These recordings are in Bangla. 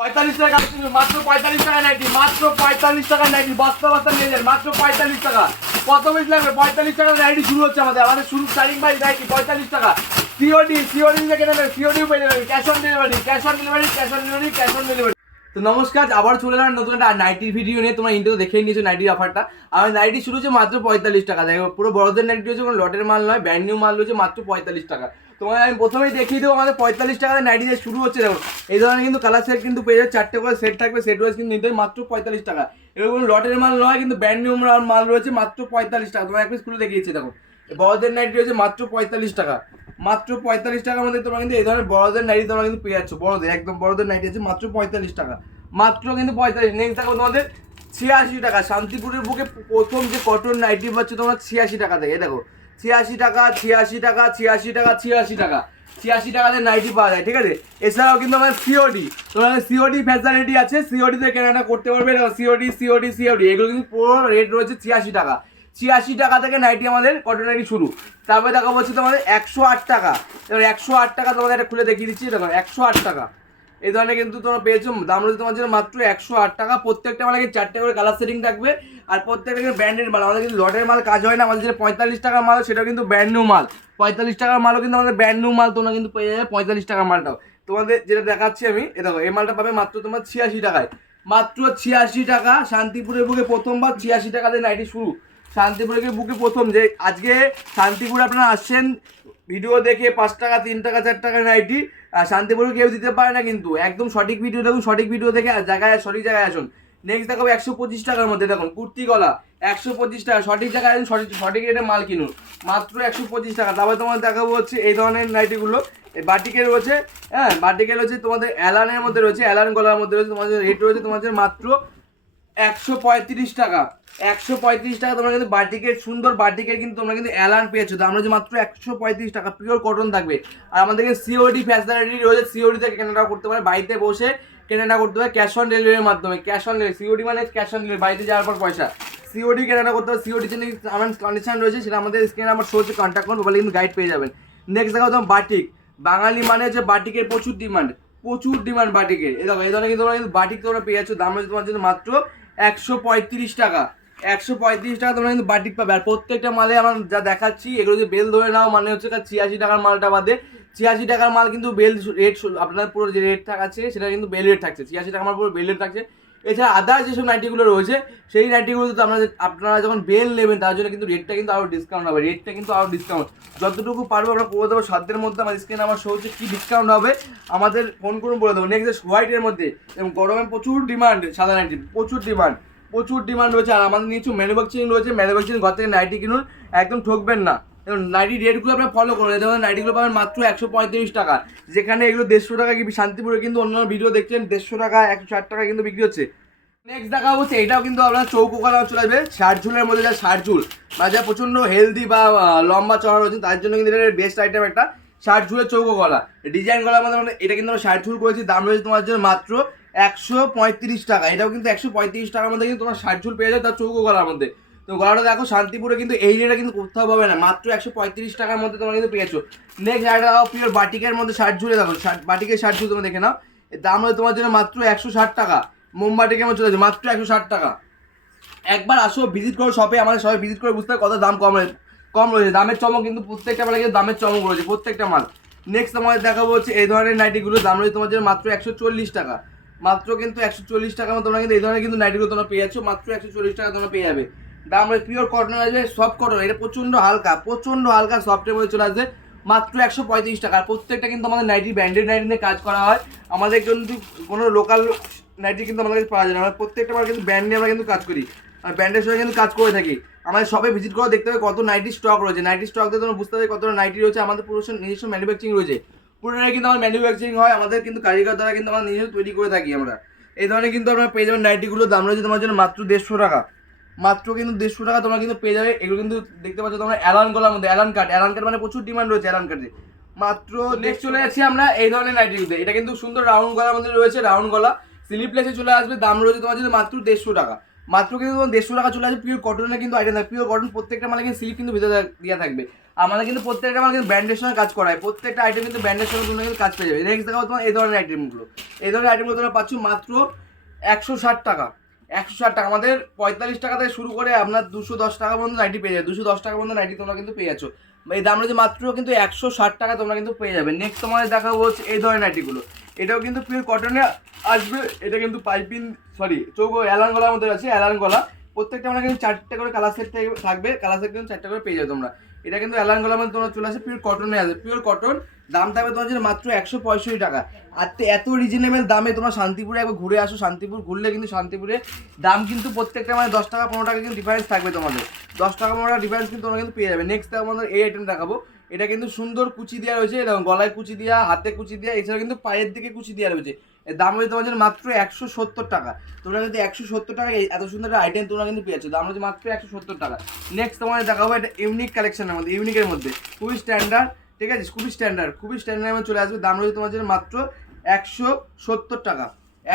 পঁয়তাল্লিশ টাকা মাত্র পঁয়তাল্লিশ টাকা নাইটি, মাত্র পঁয়তাল্লিশ টাকা নাইটি, বস্তা বস্তা নিয়ে মাত্র পঁয়তাল্লিশ টাকা। কত বেশি লাগবে, পঁয়তাল্লিশ টাকা নাইটি শুরু হচ্ছে আমাদের আমাদের শুরু স্টার্টিং প্রাইস নাইটি, পঁয়তাল্লিশ টাকা। সিওডি সিওডি থেকে নেবেন সিওডিও পেয়ে যাবেন cash on delivery cash on delivery cash on delivery cash on delivery তো নমস্কার, আবার চলে এলাম নতুন একটা নাইটির ভিডিও নিয়ে, তোমরা ইন্টারভিউ দেখেই নিয়েছো নাইটির অফারটা আর নাইটি শুরু হচ্ছে মাত্র পঁয়তাল্লিশ টাকা, দেখো পুরো বড়দের নাইটি হচ্ছে কোনো লটের মাল নয় ব্র্যান্ড নিউ মাল রয়েছে মাত্র পঁয়তাল্লিশ টাকা। তোমার আমি প্রথমেই দেখিয়ে দেবো, আমাদের পঁয়তাল্লিশ টাকা নাইটি যে শুরু হচ্ছে, দেখো। এই ধরনের কিন্তু কালার সেট কিন্তু পেয়ে যাচ্ছে চারটে করে সেট থাকবে সেট ওয়াইজ কিন্তু নিতে মাত্র পঁয়তাল্লিশ টাকা। এরকম লটের মাল নয়, কিন্তু ব্র্যান্ড নিউ মাল রয়েছে মাত্র পঁয়তাল্লিশ টাকা। তোমার একটা স্কুলে দেখিয়েছি, দেখো। বড়দের নাইটি রয়েছে মাত্র পঁয়তাল্লিশ টাকা। মাত্র পঁয়তাল্লিশ টাকার মধ্যে তোমরা কিন্তু এই ধরনের বড়দের নাইটি তোমরা কিন্তু পেয়ে যাচ্ছ, বড়দের, একদম বড়দের নাইটি আছে মাত্র পঁয়তাল্লিশ টাকা। মাত্র কিন্তু পঁয়তাল্লিশ নেক্সট দেখো তোমাদের ছিয়াশি টাকা। শান্তিপুরের বুকে প্রথম যে কটন নাইটি পাচ্ছ তোমরা ছিয়াশি টাকা থেকে দেখো। ছিয়াশি টাকা ছিয়াশি টাকা ছিয়াশি টাকা ছিয়াশি টাকা। ছিয়াশি টাকাতে নাইটি পাওয়া যায়, ঠিক আছে? এছাড়াও কিন্তু আমাদের সিওডি তোমাদের সিওডি ফ্যাসিলিটি আছে সিওডিতে কেনাটা করতে পারবে সিওডি সিওডি সিওডি এগুলো কিন্তু পুরো রেট রয়েছে ছিয়াশি টাকা। ছিয়াশি টাকা থেকে নাইটি আমাদের কটন নাইটি শুরু। তারপরে দেখা হচ্ছে তোমাদের একশো আট টাকা। এবার একশো আট টাকা তোমাদের একটা খুলে দেখিয়ে দিচ্ছি, দেখো, একশো আট টাকা। এই ধরনের কিন্তু তোমরা পেয়েছ। দাম রয়েছে তোমার জন্য মাত্র একশো আট টাকা। প্রত্যেকটা মানে চারটে করে কালার সেটিং থাকবে। আর প্রত্যেকটা কিন্তু ব্র্যান্ডেড মাল। আমাদের কিন্তু লটের মাল কাজ হয় না। আমাদের যেটা পঁয়তাল্লিশ টাকার মাল, সেটাও কিন্তু ব্র্যান্ড নিউ মাল। পঁয়তাল্লিশ টাকার মালও কিন্তু আমাদের ব্র্যান্ড নিউ মাল। তোমরা কিন্তু পেয়ে যাবে পঁয়তাল্লিশ টাকার মালটাও। তোমাদের যেটা দেখাচ্ছি আমি, এ দেখো, এই মালটা পাবে মাত্র তোমার ছিয়াশি টাকায়। মাত্র ছিয়াশি টাকা। শান্তিপুরের বুকে প্রথমবার ছিয়াশি টাকাতে নাইটি শুরু। শান্তিপুরের বুকে প্রথম যে আজকে শান্তিপুরে আপনারা আসছেন ভিডিও দেখে পাঁচ টাকা, তিন টাকা, চার টাকা নাইটি শান্তিপুরে কেউ দিতে পারে না কিন্তু। একদম সঠিক ভিডিও দেখুন, সঠিক ভিডিও দেখে জায়গায় সঠিক জায়গায় আসুন। নেক্সট দেখাবো একশো পঁচিশ টাকার মধ্যে, দেখুন, কুর্তি গলা, একশো পঁচিশ টাকা, সঠিক জায়গায় আসুন, সঠিক সঠিক রেটে মাল কিনুন। মাত্র একশো পঁচিশ টাকা। তারপরে তোমাদের দেখাবো হচ্ছে এই ধরনের নাইটিগুলো এই বাটিকের রয়েছে হ্যাঁ বাটিকের রয়েছে তোমাদের অ্যালানের মধ্যে রয়েছে অ্যালান গলার মধ্যে রয়েছে, তোমাদের রেট রয়েছে তোমাদের মাত্র একশো পঁয়ত্রিশ টাকা। একশো পঁয়ত্রিশ টাকা তোমরা কিন্তু বাটিকের সুন্দর বাটিকের কিন্তু তোমরা কিন্তু অ্যালান পেয়েছ। দাম রয়েছে মাত্র একশো পঁয়ত্রিশ টাকা পিওর কটন থাকবে। আর আমাদেরকে সিওডি ফ্যাসিলিটি রয়েছে। সিওডি থেকে কেনাটা করতে পারে বাড়িতে বসে কেনাটা করতে পারে ক্যাশ অন ডেলিভারির মাধ্যমে। ক্যাশ অন ডেলিভারি সিওডি মানে ক্যাশ অন ডেলিভারি বাড়িতে যাওয়ার পর পয়সা। সিওডি কেনাটা করতে হবে সিওডি যে আমার কন্ডিশন রয়েছে, সেটা আমাদের স্ক্রিনে আমার শো হচ্ছে কন্ট্যাক্ট করব বলে কিন্তু গাইড পেয়ে যাবেন। নেক্সট দেখাও তোমার বাটিক বাঙালি মানে হচ্ছে বাটিকের প্রচুর ডিমান্ড প্রচুর ডিমান্ড বাটিকের এই দেখো, এই ধরনের কিন্তু তোমরা কিন্তু বাটিক তোমরা পেয়ে যাচ্ছ। দাম হচ্ছে তোমার জন্য মাত্র একশো পঁয়ত্রিশ টাকা। একশো পঁয়ত্রিশ টাকা তোমরা কিন্তু বাটিক পাবে। আর প্রত্যেকটা মালে আমার যা দেখাচ্ছি, এগুলো যদি বেল ধরে নাও মানে হচ্ছে ছিয়াশি টাকার মালটা বাদে, ছিয়াশি টাকার মাল কিন্তু বেল রেট আপনার পুরো যে রেট থাকছে সেটা কিন্তু বেল রেট থাকছে। ছিয়াশি টাকার মাল পুরো বেল রেট থাকছে। এছাড়া আদার যেসব নাইটিগুলো রয়েছে, সেই নাইটিগুলো তো আপনাদের আপনারা যখন বেল নেবেন, তার জন্য কিন্তু রেটটা কিন্তু আরও ডিসকাউন্ট হবে। রেটটা কিন্তু আরও ডিসকাউন্ট যতটুকু পারব আমরা করে দেবো। সাধ্যের মধ্যে আমার স্ক্রিনে আমার শো হচ্ছে কী ডিসকাউন্ট হবে, আমাদের ফোন করুন বলে দেবো। নেক্সট হোয়াইটের মধ্যে, এবং গরমে প্রচুর ডিমান্ড সাদা নাইটি প্রচুর ডিমান্ড প্রচুর ডিমান্ড রয়েছে। আর আমাদের নিচু ম্যানুফ্যাকচারিং রয়েছে। ম্যানুফ্যাকচারিং ঘর থেকে নাইটি কিনুন, একদম ঠকবেন না। এবং নাইটি রেটগুলো আপনার ফলো করুন। যেমন নাইটিগুলো পাবেন মাত্র একশো পঁয়ত্রিশ টাকা। যেখানে এগুলো দেড়শো টাকা কি শান্তিপুরে কিন্তু অন্যান্য ভিডিও দেখছেন, দেড়শো টাকা, একশো ষাট টাকা কিন্তু বিক্রি হচ্ছে। নেক্সট দেখা হচ্ছে, এটাও কিন্তু আপনার চৌকো করা চলে আসবে, ষাট ঝুলের মধ্যে যা ষাট ঝুল। মানে যা প্রচণ্ড হেলদি বা লম্বা চড়া রয়েছে, তার জন্য কিন্তু এটা বেস্ট আইটেম একটা ষাট ঝুলের চৌকো গলা ডিজাইন মধ্যে মানে এটা কিন্তু আমরা ষাট ঝুল করেছি, দাম রয়েছে তোমার জন্য মাত্র একশো পঁয়ত্রিশ টাকা। এটাও কিন্তু একশো পঁয়ত্রিশ টাকার মধ্যে কিন্তু তোমার ষাট ঝুল পেয়ে যায় তার চৌকো গলার মধ্যে। তো গলাটা দেখো শান্তিপুরে কিন্তু এই রেটটা কিন্তু কোথাও পাবে না। মাত্র একশো পঁয়ত্রিশ টাকার মধ্যে তোমরা কিন্তু পেয়েছ। নেক্সট একটা পিওর বাটিকের মধ্যে ষাট ঝুলে দেখো। বাটিকের ষাট ঝুল তোমরা দেখে নাও। দাম হচ্ছে তোমার জন্য মাত্র একশো ষাট টাকা। মোমবাটি কেমন চলে যাচ্ছে মাত্র একশো ষাট টাকা। একবার আসো ভিজিট করো শপে আমাদের সবাই ভিজিট করে বুঝতে হবে কত দাম কম রয়েছে কম রয়েছে। দামের চমক কিন্তু প্রত্যেকটা মালে কিন্তু দামের চমক রয়েছে, প্রত্যেকটা মাল। নেক্সট তোমাদের দেখাবো হচ্ছে এই ধরনের নাইটিগুলো দাম রয়েছে তোমার জন্য মাত্র একশো চল্লিশ টাকা। মাত্র কিন্তু একশো চল্লিশ টাকা তোমরা কিন্তু এই ধরনের কিন্তু নাইটিগুলো তোমরা পেয়ে যাচ্ছ। মাত্র একশো চল্লিশ টাকা তোমরা পেয়ে যাবে। দাম পিওর কটন আসবে সফট কটন এটা প্রচণ্ড হালকা প্রচণ্ড হালকা সফটের মধ্যে চলে আসবে মাত্র একশো পঁয়ত্রিশ টাকা। প্রত্যেকটা কিন্তু আমাদের নাইটি ব্র্যান্ডেড নাইটি নিয়ে কাজ করা হয়। আমাদের কিন্তু কোনো লোকাল নাইটি কিন্তু আমাদের কাছে পাওয়া যায় না। আমরা প্রত্যেকটা আমরা কিন্তু ব্র্যান্ড নিয়ে আমরা কিন্তু কাজ করি। আর ব্র্যান্ডের সঙ্গে কিন্তু কাজ করে থাকি। আমাদের সবে ভিজিট করে দেখতে হবে কত নাইটি স্টক রয়েছে। নাইটি স্টক দিয়ে তোমরা বুঝতে হবে কতটা নাইটি রয়েছে। আমাদের পুরো নিজস্ব ম্যানুফ্যাকচারিং রয়েছে। পুরোটাই কিন্তু আমার ম্যানুফ্যাকচারিং হয়। আমাদের কিন্তু কারিগর দ্বারা কিন্তু আমরা নিজে তৈরি করে থাকি আমরা। এই ধরনের কিন্তু আপনারা পেয়ে যাবেন নাইটিগুলোর দাম রয়েছে তোমার জন্য মাত্র দেড়শো টাকা। মাত্র কিন্তু দেড়শো টাকা তোমরা কিন্তু পেয়ে যাবে। এগুলো কিন্তু দেখতে পাচ্ছ তোমরা অ্যালান গলার মধ্যে অ্যালান কাট অ্যালান কাট মানে প্রচুর ডিমান্ড রয়েছে অ্যালান কাটে মাত্র নেক্সট চলে যাচ্ছি আমরা এই ধরনের নাইটিগুলোতে এটা কিন্তু সুন্দর রাউন্ড গলার মধ্যে রয়েছে রাউন্ড গলা স্লিপলেসে চলে আসবে, দাম রয়েছে তোমার যদি মাত্র দেড়শো টাকা। মাত্র কিন্তু তোমার দেড়শো টাকা চলে আসবে পিওর কটনের কিন্তু আইটেম থাকবে। পিওর কটন প্রত্যেকটা মালে কিন্তু স্লিপ কিন্তু ভিতরে দেওয়া থাকবে। আমাদের কিন্তু প্রত্যেকটা আমার কিন্তু ব্র্যান্ডের সঙ্গে কাজ করায় প্রত্যেকটা আইটেম কিন্তু ব্র্যান্ডের সঙ্গে তোমরা কিন্তু কাজ পেয়ে যাবে। নেক্সট দেখাবো তোমার এই ধরনের আইটেমগুলো এই ধরনের আইটেমগুলো তোমরা পাচ্ছ মাত্র একশো ষাট টাকা। একশো ষাট টাকা। আমাদের পঁয়তাল্লিশ টাকা থেকে শুরু করে আপনার দুশো দশ টাকা পর্যন্ত নাইটি পেয়ে যাবে। দুশো দশ টাকা পর্যন্ত নাইটি তোমরা কিন্তু পেয়ে যাচ্ছ। এই দাম রয়েছে মাত্র কিন্তু একশো ষাট টাকা তোমরা কিন্তু পেয়ে যাবে। নেক্সট তোমাদের দেখাবো হচ্ছে এই ধরনের নাইটিগুলো এটাও কিন্তু পিওর কটনে আসবে। এটা কিন্তু পাইপিং সরি চৌকো অ্যালান গলার মধ্যে আছে অ্যালান গলা। প্রত্যেকটা আমরা কিন্তু চারটে করে কালার সেট থাকবে। কালার সেট কিন্তু চারটে করে পেয়ে যাবে তোমরা। এটা কিন্তু অ্যালার্ম গলার তোমরা চলে আসে পিওর কটনে আছে পিওর কটন দাম থাকবে তোমার জন্য মাত্র একশো পঁয়ষট্টি টাকা। আর এত রিজনেবল দামে তোমরা শান্তিপুরে একবার ঘুরে আসো, শান্তিপুর ঘুরলে কিন্তু শান্তিপুরে দাম কিন্তু প্রত্যেকটা মানে দশ টাকা পনেরো টাকা কিন্তু ডিফারেন্স থাকবে তোমাদের। দশ টাকা পনেরো টাকা ডিফারেন্স কিন্তু তোমরা কিন্তু পেয়ে যাবে। নেক্সট আমাদের এই আইটেম দেখাবো। এটা কিন্তু সুন্দর কুচি দেওয়া রয়েছে, এরকম গলায় কুচি দেওয়া হাতে কুচি দেওয়া এছাড়া কিন্তু পায়ের দিকে কুচি দেওয়া রয়েছে। এর দাম তোমার জন্য মাত্র একশো সত্তর টাকা। তোমরা কিন্তু একশো সত্তর টাকা এত সুন্দর একটা আইটেম তোমরা কিন্তু পেয়েছ। দাম হচ্ছে মাত্র একশো সত্তর টাকা। নেক্সট তোমাদের দেখাবো এটা ইউনিক কালেকশনের মধ্যে ইউনিকের মধ্যে। খুবই স্ট্যান্ডার্ড ঠিক আছে? খুবই স্ট্যান্ডার্ড খুবই স্ট্যান্ডার্ড চলে আসবে। দাম রয়েছে জন্য মাত্র একশো সত্তর টাকা।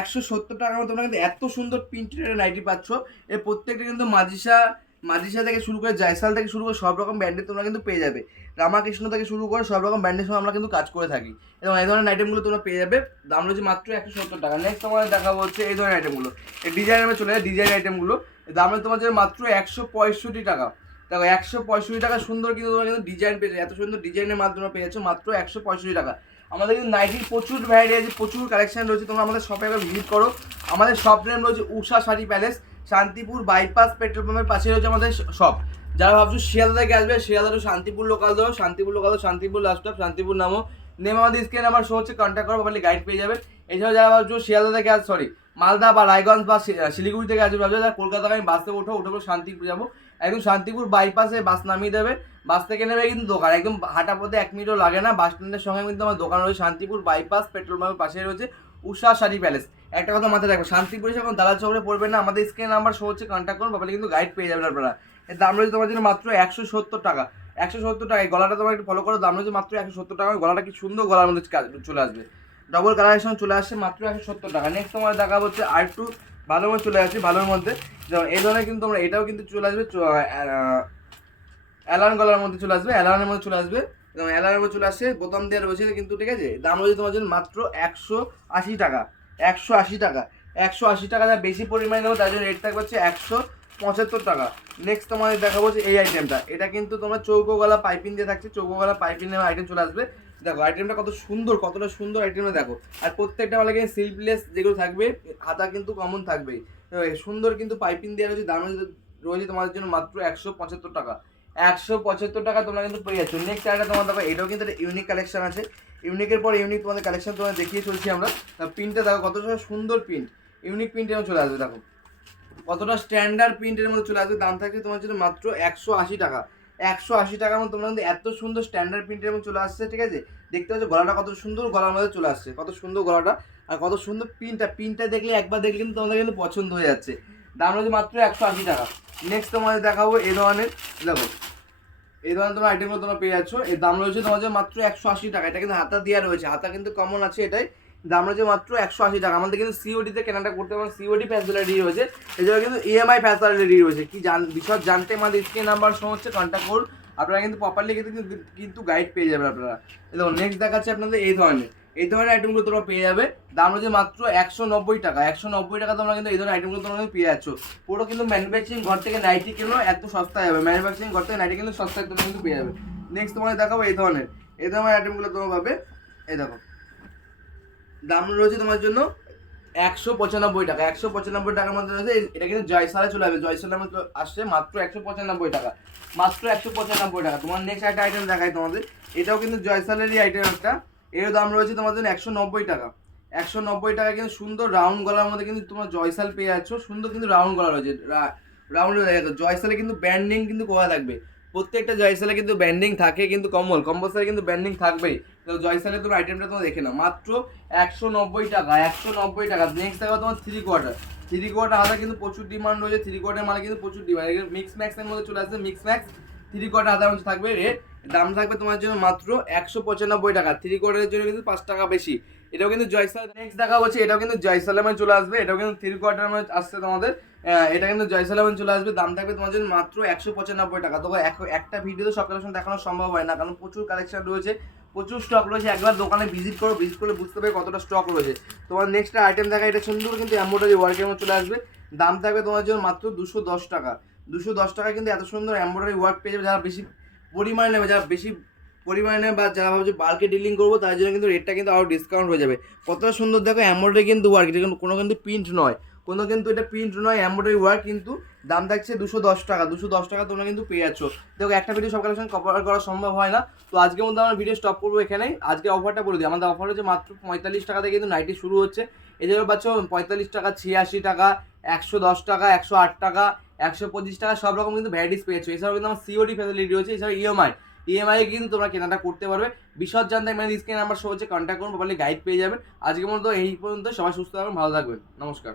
একশো সত্তর টাকার মধ্যে তোমরা কিন্তু এত সুন্দর প্রিন্টেড নাইটি পাচ্ছ। এর প্রত্যেকটা কিন্তু মাজিসা মাজিসা থেকে শুরু করে জয়সাল থেকে শুরু করে সব রকম ব্র্যান্ডের তোমরা কিন্তু পেয়ে যাবে। রামাকৃষ্ণ থেকে শুরু করে সব রকম ব্র্যান্ডের সঙ্গে আমরা কিন্তু কাজ করে থাকি। এবং এই ধরনের আইটেমগুলো তোমরা পেয়ে যাবে। দাম রয়েছে মাত্র একশো সত্তর টাকা। নেক্সট তোমাদের দেখাবো হচ্ছে এই ধরনের আইটেমগুলো এই ডিজাইনের চলে যায় ডিজাইন আইটেমগুলো দাম রয়েছে জন্য মাত্র একশো পঁয়ষট্টি টাকা। দেখো, একশো পঁয়ষট্টি টাকা সুন্দর কিন্তু তোমরা কিন্তু ডিজাইন পেয়েছ এত সুন্দর ডিজাইনের মাধ্যমে পেয়েছ মাত্র একশো পঁয়ষট্টি টাকা। আমাদের কিন্তু নাইটির প্রচুর ভ্যারাইটি আছে, প্রচুর কালেকশন রয়েছে। তোমরা আমাদের শপে একবার ভিজিট করো। আমাদের শপ নেম রয়েছে Usha sari palace Shantipur bypass petrol পাম্পের পাশে রয়েছে আমাদের শপ যারা ভাবছ শিয়ালদা থেকে আসবে শিয়ালদা টু শান্তিপুর লোকাল ধরো। Shantipur local Shantipur last stop Shantipur নামো। নেম আমাদের স্ক্রিন নাম্বার শো হচ্ছে কন্ট্যাক্ট করো পারলে গাইড পেয়ে যাবে। এছাড়াও যারা ভাবছ শিয়ালদা থেকে আস সরি মালদা বা রায়গঞ্জ বা শিলিগুড়ি থেকে আসবে, ভাবছ যারা কলকাতা আমি বাসে ওঠো, উঠে পরে শান্তিপুর যাব। একদম শান্তিপুর বাইপাসে বাস নামিয়ে দেবে। বাস থেকে নেবে কিন্তু দোকান। একদম হাঁটা পথে এক মিনিটও লাগে না। বাস স্ট্যান্ডের সঙ্গে কিন্তু আমার দোকান রয়েছে, শান্তিপুর বাইপাস পেট্রোল পাম্পের পাশে রয়েছে উষা শাড়ি প্যালেস একটা কথা মাথায় রাখব শান্তিপুরে যখন দালাল চৌরে পড়বে না, আমাদের স্ক্রিন নাম্বার শো হচ্ছে কন্ট্যাক্ট করুন, তাহলে কিন্তু গাইড পেয়ে যাবেন আপনারা। এর দাম রয়েছে তোমার জন্য মাত্র একশো সত্তর টাকা। একশো সত্তর টাকা, এই গলাটা তোমার একটু ফলো করো, দাম রয়েছে মাত্র একশো সত্তর টাকা গলাটা কি সুন্দর গলার মধ্যে চলে আসবে। ডবল সঙ্গে চলে আসছে, মাত্র একশো সত্তর টাকা। নেক্সট তোমার দেখা হচ্ছে আর একটু ভালো মধ্যে চলে আসছে, ভালোর মধ্যে। যেমন এই ধরনের কিন্তু তোমরা, এটাও কিন্তু চলে আসবে অ্যালান গলার মধ্যে চলে আসবে অ্যালানের মধ্যে চলে আসবে। এবং অ্যালানের মধ্যে চলে আসছে, বোতাম দেওয়া রয়েছে কিন্তু, ঠিক আছে? দাম রয়েছে তোমার জন্য মাত্র একশো আশি টাকা। একশো আশি টাকা। একশো আশি টাকা যা বেশি পরিমাণে দেবো তার জন্য রেট থাকবে হচ্ছে একশো পঁচাত্তর টাকা। নেক্সট তোমাদের দেখাবো হচ্ছে এই আইটেমটা এটা কিন্তু তোমার চৌকো গলা পাইপিং দিয়ে থাকছে, চৌকো গলা পাইপিং নেওয়া আইটেম চলে আসবে। দেখো আইটেমটা কত সুন্দর, কতটা সুন্দর আইটেমটা দেখো। আর প্রত্যেকটা মালে কিন্তু সিল্পলেস যেগুলো থাকবে, হাতা কিন্তু কমন থাকবেই। সুন্দর কিন্তু পাইপিং দেওয়া রয়েছে, দাম রয়েছে তোমাদের জন্য মাত্র একশো পঁচাত্তর টাকা। একশো পঁচাত্তর টাকা তোমরা কিন্তু পেয়ে যাচ্ছ। নেক্সট একটা তোমার দেখো, এটাও কিন্তু একটা ইউনিক কালেকশন আছে। ইউনিকের পর ইউনিক তোমাদের কালেকশন তোমাদের দেখিয়ে চলছি আমরা। প্রিন্টটা দেখো, কতটা সুন্দর প্রিন্ট ইউনিক প্রিন্টের চলে আসবে, দেখো। কতটা স্ট্যান্ডার্ড প্রিন্টের মধ্যে চলে আসবে, দাম থাকছে তোমার জন্য মাত্র একশো আশি টাকা। একশো আশি টাকার মধ্যে তোমরা কিন্তু এত সুন্দর স্ট্যান্ডার্ড প্রিন্টের মধ্যে চলে আসছে, ঠিক আছে? দেখতে পাচ্ছ গলাটা কত সুন্দর গলার মধ্যে চলে আসছে, কত সুন্দর গলাটা আর কত সুন্দর প্রিন্টটা প্রিন্টটা দেখলে একবার দেখলে কিন্তু তোমাদের কিন্তু পছন্দ হয়ে যাচ্ছে। দাম রয়েছে মাত্র একশো আশি টাকা। নেক্সট তোমাদের দেখাবো এই ধরনের, দেখো। এই ধরনের তোমার আইটেমগুলো তোমরা পেয়ে যাচ্ছ। এর দাম রয়েছে তোমার যে মাত্র একশো আশি টাকা। এটা কিন্তু হাতা দেওয়া রয়েছে। হাতা কিন্তু কমন আছে এটাই। দাম রয়েছে মাত্র একশো আশি টাকা। আমাদের কিন্তু সিওডিতে কেনাটা করতে পারেন সিওডি ফ্যাসিলিটি রয়েছে। এছাড়া কিন্তু ইএমআই ফ্যাসিলিটি রয়েছে। কি জান বিশদ জানতে আমাদের স্ক্রিন নাম্বার সহ হচ্ছে। কন্ট্যাক্ট করুন। আপনারা কিন্তু প্রপারলি কিন্তু কিন্তু গাইড পেয়ে যাবেন আপনারা। এবং নেক্সট দেখাচ্ছে আপনাদের এই ধরনের। এই ধরনের আইটেমগুলো তোমরা পেয়ে যাবে। দাম রয়েছে মাত্র একশো নব্বই টাকা। একশো নব্বই টাকা তোমরা কিন্তু এই ধরনের আইটেমগুলো তোমরা পেয়ে যাচ্ছ। পুরো কিন্তু ম্যানুফ্যাকচারিং ঘর থেকে নাইটি কিনো এত সস্তায় যাবে ম্যানুফ্যাকচারিং ঘর থেকে নাইটি কিন্তু সস্তায় তোমরা কিন্তু পেয়ে যাবে। নেক্সট তোমাদের দেখাবো এই ধরনের। এই ধরনের আইটেমগুলো তোমরা পাবে। এই দেখো। দাম রয়েছে তোমার জন্য একশো পঁচানব্বই টাকা। একশো পঁচানব্বই টাকার মধ্যে রয়েছে এটা কিন্তু জয়সালে চলে আসবে। জয়সালের মধ্যে আসছে মাত্র একশো পঁচানব্বই টাকা। মাত্র একশো পঁচানব্বই টাকা। তোমার নেক্সট একটা আইটেম দেখাই তোমাদের। এটাও কিন্তু জয়সালেরই আইটেম একটা। এর দাম রয়েছে তোমার জন্য একশো নব্বই টাকা। একশো নব্বই টাকা কিন্তু সুন্দর রাউন্ড গলার মধ্যে কিন্তু তোমার জয়সাল পেয়ে যাচ্ছ। সুন্দর কিন্তু রাউন্ড গলা রয়েছে। রাউন্ড জয়সালে কিন্তু ব্যান্ডিং কিন্তু করা থাকবে। প্রত্যেকটা জয়সালে কিন্তু ব্যান্ডিং থাকে কিন্তু কম্বল। কম্পালসারি কিন্তু ব্যান্ডিং থাকবেই। তো জয়সালে তোমার আইটেমটা তোমার দেখে নাও। মাত্র একশো নব্বই টাকা, একশো নব্বই টাকা। নেক্সট থাকবে তোমার থ্রি কোয়ার্টার থ্রি কোয়ার্টার হাতে কিন্তু প্রচুর ডিমান্ড রয়েছে। থ্রি কোয়ার্টার মানে কিন্তু প্রচুর ডিমান্ড মিক্স ম্যাক্সের মধ্যে চলে আসছে। মিক্স ম্যাক্স থ্রি কোয়ার্টার মধ্যে থাকবে রেট দাম থাকবে তোমার জন্য মাত্র একশো পঁচানব্বই টাকা। থ্রি কোয়ার্টারের জন্য কিন্তু পাঁচ টাকা বেশি। এটাও কিন্তু জয়সাল নেক্সট দেখা হচ্ছে, এটাও কিন্তু জয়সালের মধ্যে চলে আসবে। এটাও কিন্তু থ্রি কোয়ার্টার আসছে তোমাদের। এটা কিন্তু জয়সালামান চলে আসবে। দাম থাকবে তোমার জন্য মাত্র একশো পঁচানব্বই টাকা। এক- একটা ভিডিওতে সব কালেকশন দেখানো সম্ভব হয় না, কারণ প্রচুর কালেকশন রয়েছে, প্রচুর স্টক রয়েছে। একবার দোকানে ভিজিট করো ভিজিট করলে বুঝতে পারবে কতটা স্টক রয়েছে। তোমার নেক্সট আইটেম দেখা, এটা সুন্দর কিন্তু এম্ব্রয়ডারি ওয়ার্কের মধ্যে চলে আসবে। দাম থাকবে তোমার জন্য মাত্র দুশো দশ টাকা। দুশো দশ টাকা কিন্তু এত সুন্দর এম্ব্রয়ডারি ওয়ার্ক পেয়ে যাবে, যারা বেশি পরিমাণে নেবে যারা বেশি পরিমাণে বা যারা ভাবছে বাল্কে ডিলিং করব, তার জন্য কিন্তু রেটটা কিন্তু আরও ডিসকাউন্ট হয়ে যাবে। কতটা সুন্দর, দেখো এম্ব্রয়ডারি কিন্তু ওয়ার্ক এটা কিন্তু কোনো কিন্তু প্রিন্ট নয়। কোনো কিন্তু এটা প্রিন্ট নয় এম্ব্রয়ডারি ওয়ার্ক কিন্তু দাম থাকছে দুশো দশ টাকা। দুশো দশ টাকা তোমরা কিন্তু পেয়ে যাচ্ছ। দেখো, একটা ভিডিও সব কালেকশন কভার করা সম্ভব হয় না। তো আজকের মধ্যে আমরা ভিডিও স্টপ করব এখানেই। আজকে অফারটা বলে দিই। আমাদের অফার হচ্ছে মাত্র পঁয়তাল্লিশ টাকা থেকে কিন্তু নাইটি শুরু হচ্ছে। এছাড়াও পাচ্ছ পঁয়তাল্লিশ টাকা, ছিয়াশি টাকা, একশো দশ টাকা, একশো আট টাকা একশো পঁচিশ টাকা, সব রকম কিন্তু ভ্যারাইটিস পেয়েছ এছাড়াও কিন্তু আমার সিওডি ফ্যাসিলিটি রয়েছে, এছাড়াও ইএমআই ইএমআই কিন্তু তোমরা কেনাটা করতে পারবে। বিশদ জানতে মানে স্ক্রিনে আমার শো হচ্ছে কন্ট্যাক্ট করুন প্রপারলি গাইড পেয়ে যাবেন। আজকে মতো এই পর্যন্ত সবাই সুস্থ থাকবেন, ভালো থাকবেন। নমস্কার।